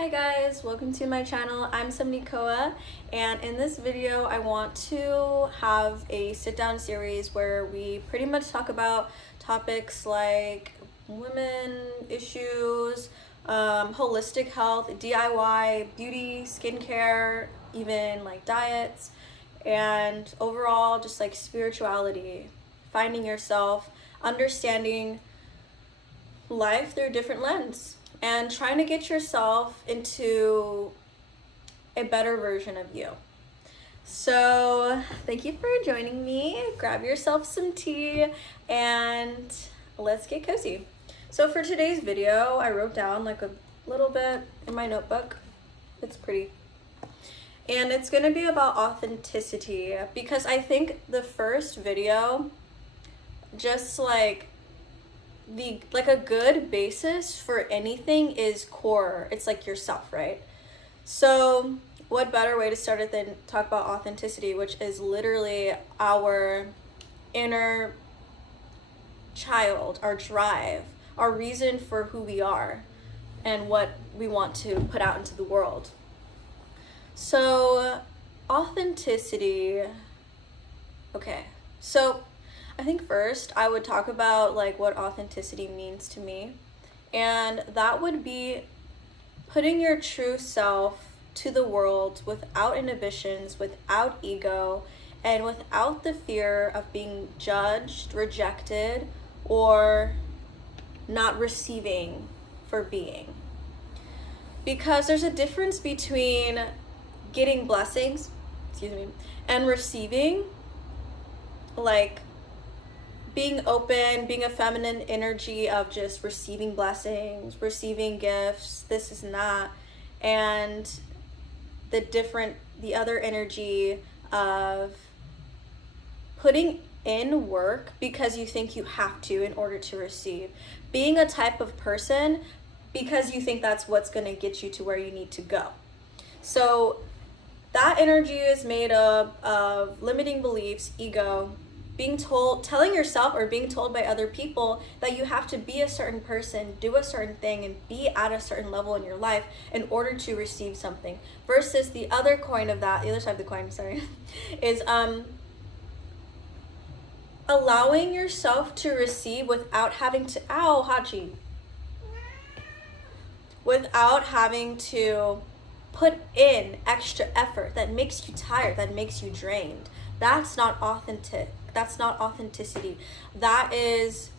Hi guys, welcome to my channel. I'm Samnikoa, and in this video I want to have a sit-down series where we pretty much talk about topics like women issues, holistic health, DIY, beauty, skincare, even like diets, and overall just like spirituality, finding yourself, understanding life through a different lens, and trying to get yourself into a better version of you. So thank you for joining me. Grab yourself some tea and let's get cozy. So for today's video, I wrote down like a little bit in my notebook. It's pretty. And it's gonna be about authenticity, because I think the first video just like a good basis for anything is core. It's like yourself, right? So what better way to start it than talk about authenticity, which is literally our inner child, our drive, our reason for who we are and what we want to put out into the world. So authenticity, okay, so I think first I would talk about like what authenticity means to me, and that would be putting your true self to the world without inhibitions, without ego, and without the fear of being judged, rejected, or not receiving for being. Because there's a difference between getting blessings, and receiving, like being open, being a feminine energy of just receiving blessings, receiving gifts, this is not, and the other energy of putting in work because you think you have to in order to receive, being a type of person because you think that's what's going to get you to where you need to go. So that energy is made up of limiting beliefs, ego, telling yourself or being told by other people that you have to be a certain person, do a certain thing, and be at a certain level in your life in order to receive something. Versus the other side of the coin, is allowing yourself to receive without having to, without having to put in extra effort that makes you tired, that makes you drained. That's not authentic. That's not authenticity. That is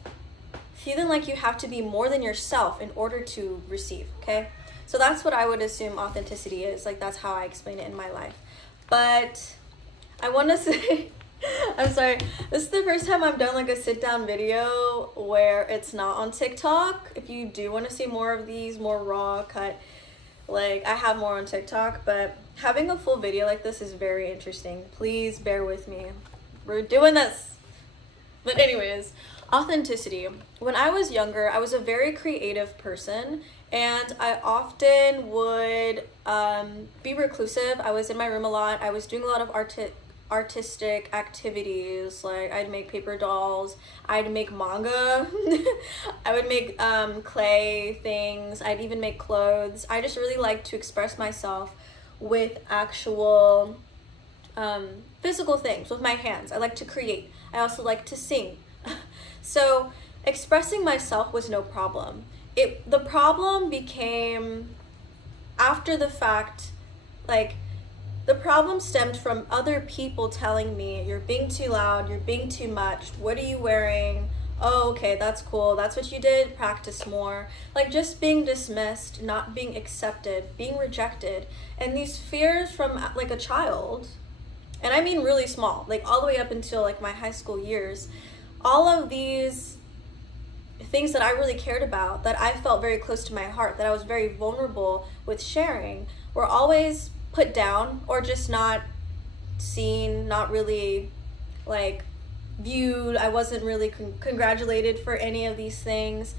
feeling like you have to be more than yourself in order to receive, okay? So that's what I would assume authenticity is. Like, that's how I explain it in my life. But I want to say, I'm sorry, this is the first time I've done like a sit down video where it's not on TikTok. If you do want to see more of these, more raw cut, like I have more on TikTok, but having a full video like this is very interesting. Please bear with me. We're doing this. But anyways, authenticity. When I was younger, I was a very creative person, and I often would be reclusive. I was in my room a lot. I was doing a lot of artistic activities. Like I'd make paper dolls, I'd make manga, I would make clay things, I'd even make clothes. I just really like to express myself with actual physical things, with my hands. I like to create. I also like to sing. So expressing myself was no problem. The problem became after the fact. Like, the problem stemmed from other people telling me, you're being too loud, you're being too much, what are you wearing? Oh, okay, that's cool, that's what you did, practice more. Like, just being dismissed, not being accepted, being rejected. And these fears from like a child, and I mean really small, like all the way up until like my high school years, all of these things that I really cared about, that I felt very close to my heart, that I was very vulnerable with sharing, were always put down or just not seen, not really like viewed. I wasn't really congratulated for any of these things.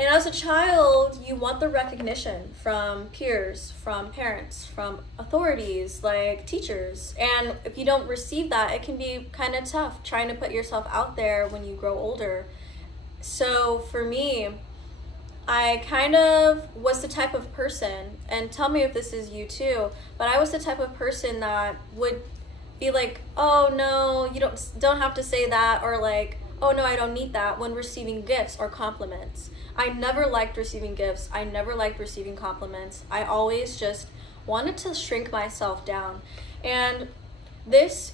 And as a child, you want the recognition from peers, from parents, from authorities like teachers. And if you don't receive that, it can be kind of tough trying to put yourself out there when you grow older. So for me, I kind of was the type of person, and tell me if this is you too, but I was the type of person that would be like, "Oh no, you don't have to say that," or like, "Oh no, I don't need that," when receiving gifts or compliments. I never liked receiving gifts. I never liked receiving compliments. I always just wanted to shrink myself down. And this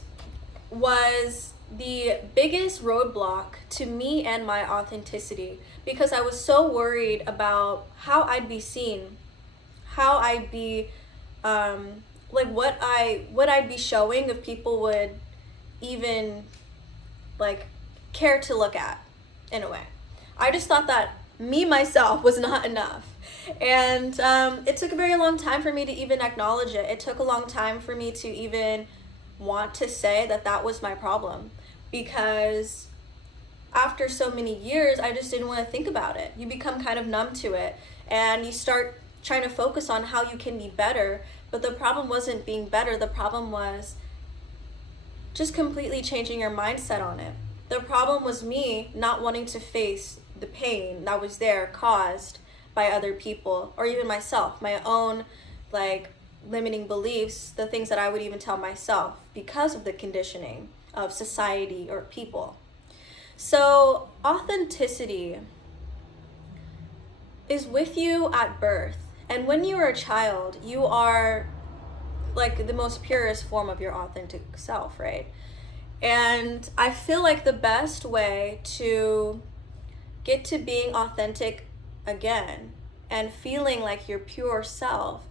was the biggest roadblock to me and my authenticity, because I was so worried about how I'd be seen, how I'd be like what I'd be showing, if people would even like care to look at, in a way. I just thought that me myself was not enough. And it took a very long time for me to even acknowledge it. It took a long time for me to even want to say that that was my problem, because after so many years I just didn't want to think about it. You become kind of numb to it, and you start trying to focus on how you can be better, but the problem wasn't being better. The problem was just completely changing your mindset on it. The problem was me not wanting to face the pain that was there, caused by other people, or even myself, my own like limiting beliefs, the things that I would even tell myself because of the conditioning of society or people. So authenticity is with you at birth. And when you are a child, you are like the most purest form of your authentic self, right? And I feel like the best way to get to being authentic again and feeling like your pure self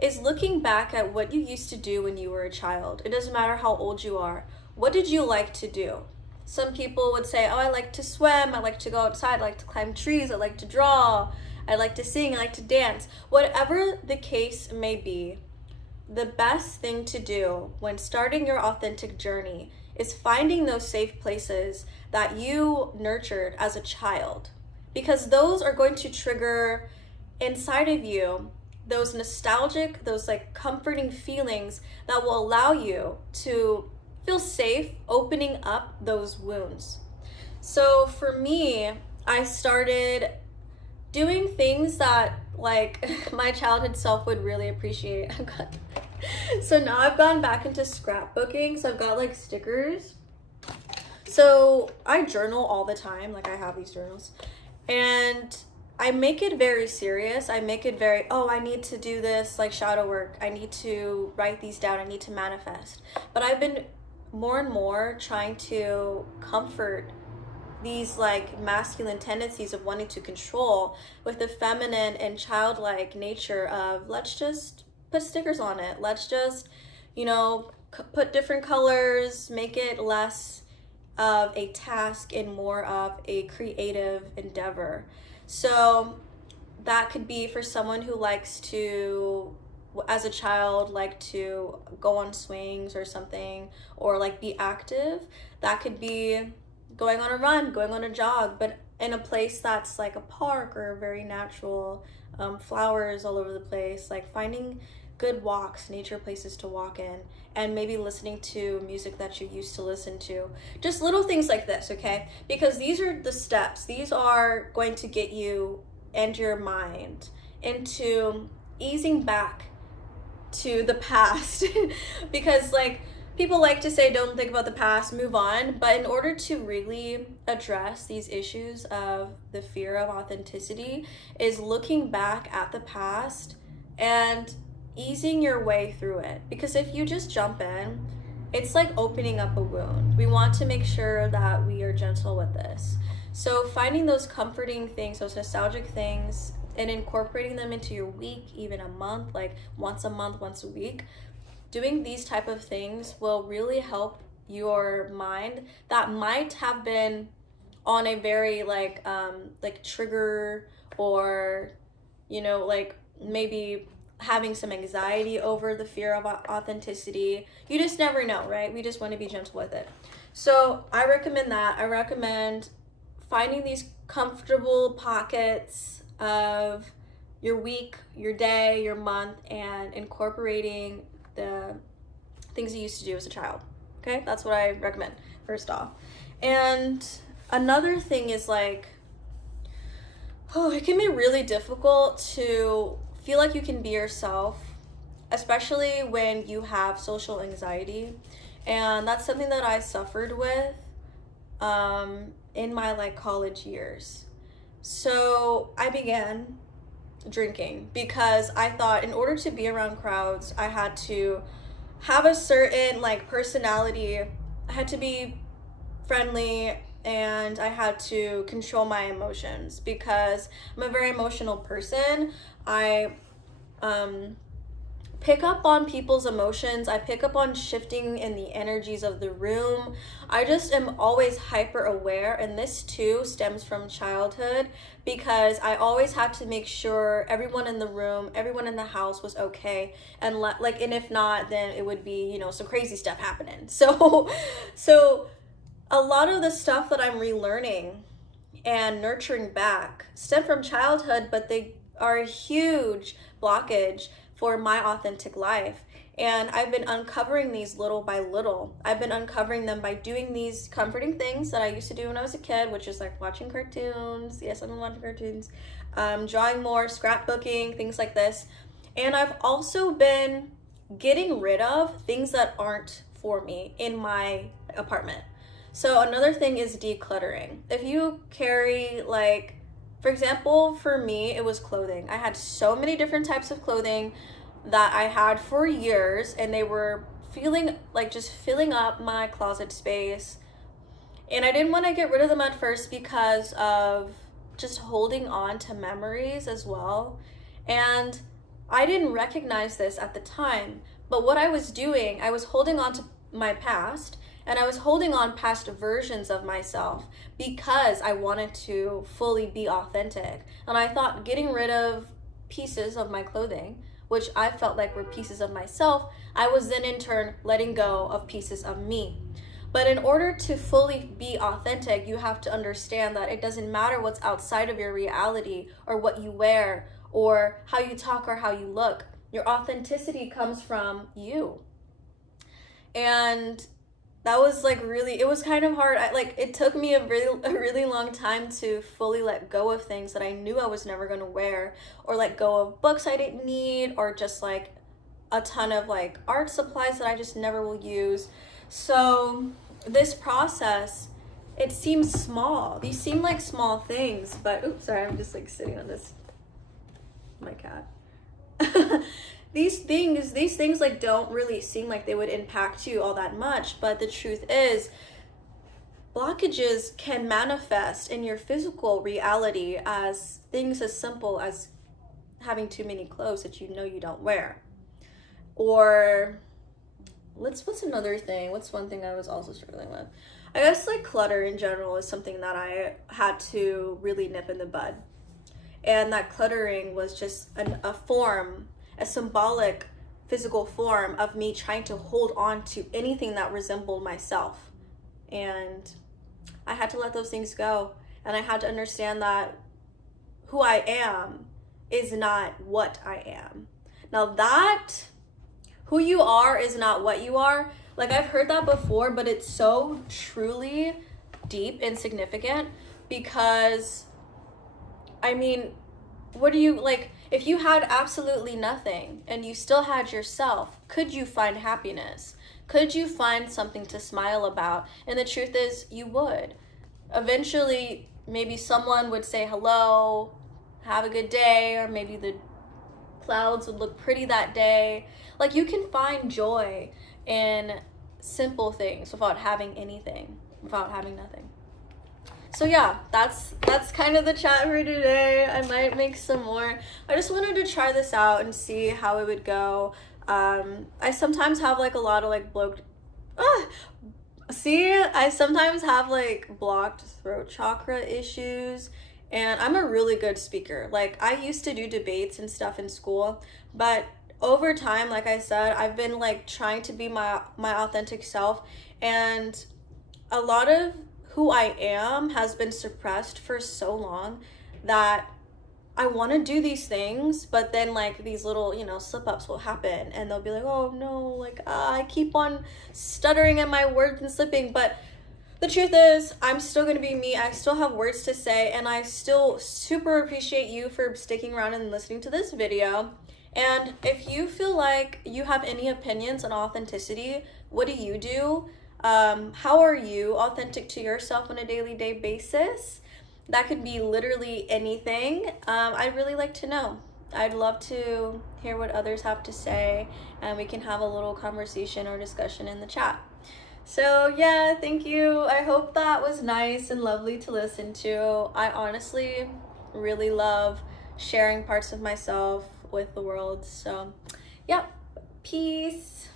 is looking back at what you used to do when you were a child. It doesn't matter how old you are. What did you like to do? Some people would say, "Oh, I like to swim, I like to go outside, I like to climb trees, I like to draw, I like to sing, I like to dance." Whatever the case may be, the best thing to do when starting your authentic journey is finding those safe places that you nurtured as a child, because those are going to trigger inside of you those nostalgic, those like comforting feelings that will allow you to feel safe opening up those wounds. So for me, I started doing things that like my childhood self would really appreciate. So now I've gone back into scrapbooking. So I've got like stickers. So I journal all the time. Like I have these journals, and I make it very serious. I make it very, oh, I need to do this like shadow work. I need to write these down. I need to manifest. But I've been more and more trying to comfort these like masculine tendencies of wanting to control with the feminine and childlike nature of, let's just put stickers on it. Let's just, put different colors, make it less of a task and more of a creative endeavor. So that could be for someone who likes to, as a child, like to go on swings or something, or like be active. That could be going on a run, going on a jog, but in a place that's like a park or very natural, flowers all over the place, like finding good walks, nature places to walk in, and maybe listening to music that you used to listen to. Just little things like this, okay? Because these are the steps. These are going to get you and your mind into easing back to the past. Because like people like to say, don't think about the past, move on. But in order to really address these issues of the fear of authenticity is looking back at the past and easing your way through it. Because if you just jump in, it's like opening up a wound. We want to make sure that we are gentle with this. So finding those comforting things, those nostalgic things, and incorporating them into your week, even a month, like once a month, once a week, doing these type of things will really help your mind that might have been on a very like trigger, or like maybe having some anxiety over the fear of authenticity. You just never know, right? We just want to be gentle with it. So I recommend that. I recommend finding these comfortable pockets of your week, your day, your month, and incorporating the things you used to do as a child. Okay, that's what I recommend first off. And another thing is like, Oh, it can be really difficult to feel like you can be yourself, especially when you have social anxiety. And that's something that I suffered with in my like college years. So I began drinking because I thought in order to be around crowds, I had to have a certain like personality. I had to be friendly and I had to control my emotions because I'm a very emotional person. I um pick up on people's emotions. I pick up on shifting in the energies of the room. I just am always hyper aware, and this too stems from childhood because I always had to make sure everyone in the room, everyone in the house was okay, and and if not, then it would be, you know, some crazy stuff happening. So a lot of the stuff that I'm relearning and nurturing back stem from childhood, but they are a huge blockage for my authentic life. And I've been uncovering these little by little. I've been uncovering them by doing these comforting things that I used to do when I was a kid, which is like watching cartoons. Yes, I've been watching cartoons, drawing more, scrapbooking, things like this. And I've also been getting rid of things that aren't for me in my apartment. So another thing is decluttering. If you carry like, for example, for me, it was clothing. I had so many different types of clothing that I had for years, and they were feeling like just filling up my closet space. And I didn't want to get rid of them at first because of just holding on to memories as well. And I didn't recognize this at the time, but what I was doing, I was holding on to my past, and I was holding on past versions of myself because I wanted to fully be authentic. And I thought getting rid of pieces of my clothing, which I felt like were pieces of myself, I was then in turn letting go of pieces of me. But in order to fully be authentic, you have to understand that it doesn't matter what's outside of your reality or what you wear or how you talk or how you look. Your authenticity comes from you. And that was like really, it was kind of hard. It took me a really long time to fully let go of things that I knew I was never going to wear, or let go of books I didn't need, or just like a ton of like art supplies that I just never will use. So this process, it seems small. These seem like small things, but oops, sorry, I'm just like sitting on this, my cat. These things like don't really seem like they would impact you all that much, but the truth is blockages can manifest in your physical reality as things as simple as having too many clothes that you know you don't wear. Or what's another thing? What's one thing I was also struggling with? I guess like clutter in general is something that I had to really nip in the bud. And that cluttering was just a symbolic physical form of me trying to hold on to anything that resembled myself. And I had to let those things go. And I had to understand that who I am is not what I am. Now that who you are is not what you are, like I've heard that before, but it's so truly deep and significant because I mean, what do you like? If you had absolutely nothing and you still had yourself, could you find happiness? Could you find something to smile about? And the truth is, you would. Eventually, maybe someone would say hello, have a good day, or maybe the clouds would look pretty that day. Like you can find joy in simple things without having anything, without having nothing. So yeah, that's kind of the chat for today. I might make some more. I just wanted to try this out and see how it would go. I sometimes have like a lot of like I sometimes have like blocked throat chakra issues, and I'm a really good speaker. Like I used to do debates and stuff in school, but over time, like I said, I've been like trying to be my authentic self, and a lot of who I am has been suppressed for so long that I want to do these things, but then like these little, slip ups will happen and they'll be like, oh no, like I keep on stuttering at my words and slipping. But the truth is, I'm still gonna be me. I still have words to say, and I still super appreciate you for sticking around and listening to this video. And if you feel like you have any opinions on authenticity, what do you do? How are you authentic to yourself on a daily day basis? That could be literally anything. I'd really like to know. I'd love to hear what others have to say, and we can have a little conversation or discussion in the chat. So yeah, thank you. I hope that was nice and lovely to listen to. I honestly really love sharing parts of myself with the world. So yeah, peace.